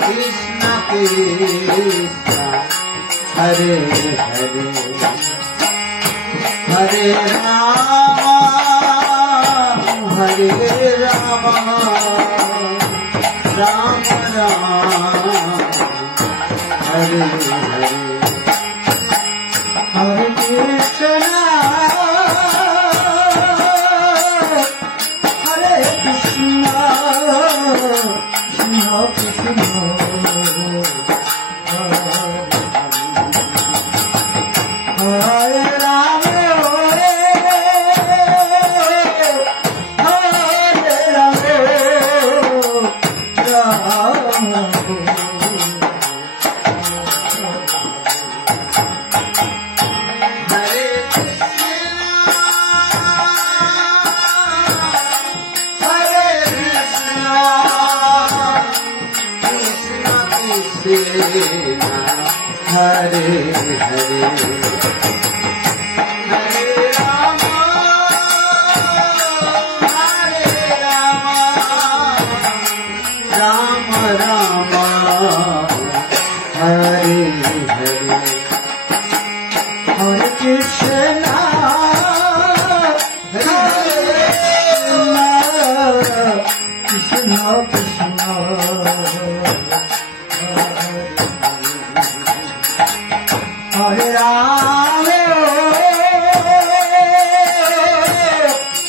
Krishna Krishna Hare Hare Hare Ram Hare Ram Ram Ram Hare Hare Hare Krishna Hare Krishna Krishna Hare Ram Hare Hare Hare Ram Ram Ram Hare Hare Hare Krishna Krishna Krishna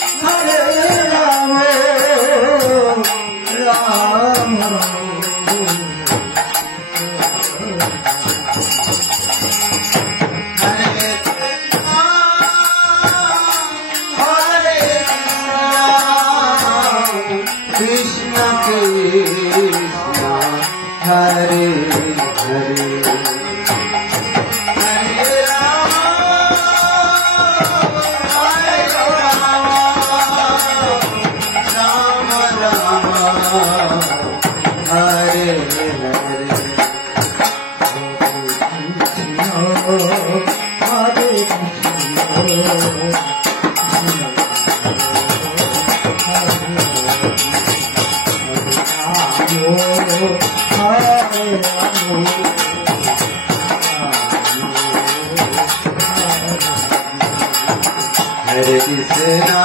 Hare Ram Hare Ram Ram Hare Krishna Krishna Hare Hare Hare Krishna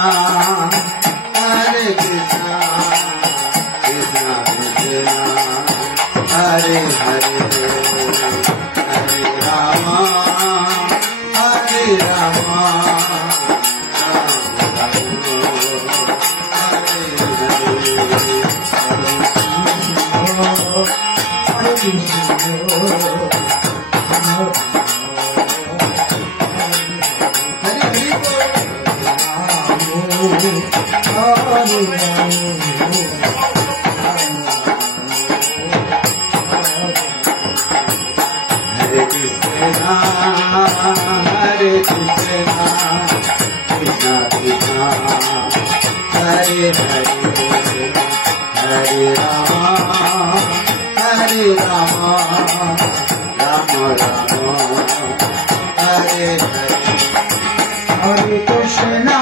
Hare Krishna Krishna Krishna Hare Hare Hare Ram Hare Ram Hare Krishna, Hare Krishna, Krishna Krishna, Hare Hare, Hare Rama, Hare Rama, Rama Rama, Hare Hare, Hare Krishna,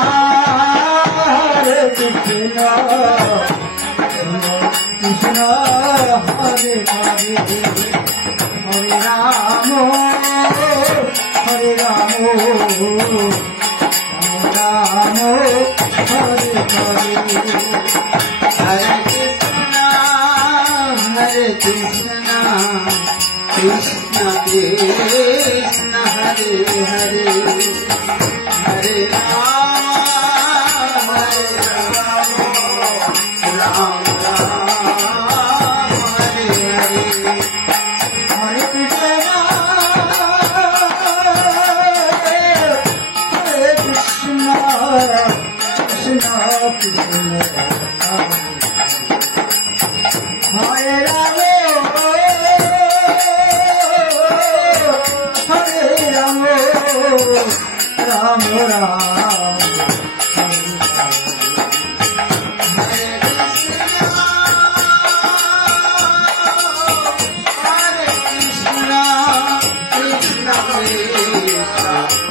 Hare Krishna, Krishna Hare Hare. Hare Rama, Hare Rama, Rama Hare Hare, Hare Krishna, Hare Krishna, Krishna Krishna, Hare Hare, Hare Rama, Hare Rama, Rama Rama, Hare Hare. Hare Krishna, Hare Krishna, Krishna Krishna, Hare Rama, Hare Rama, Rama Rama.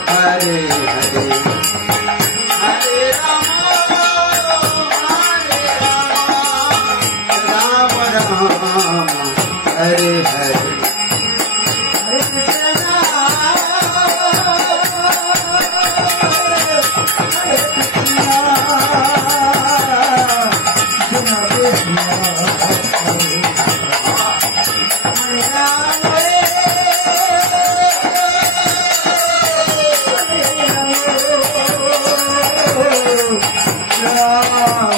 Hare Hare, Hare Rama, Hare Rama, Rama Rama, Hare Hare Ram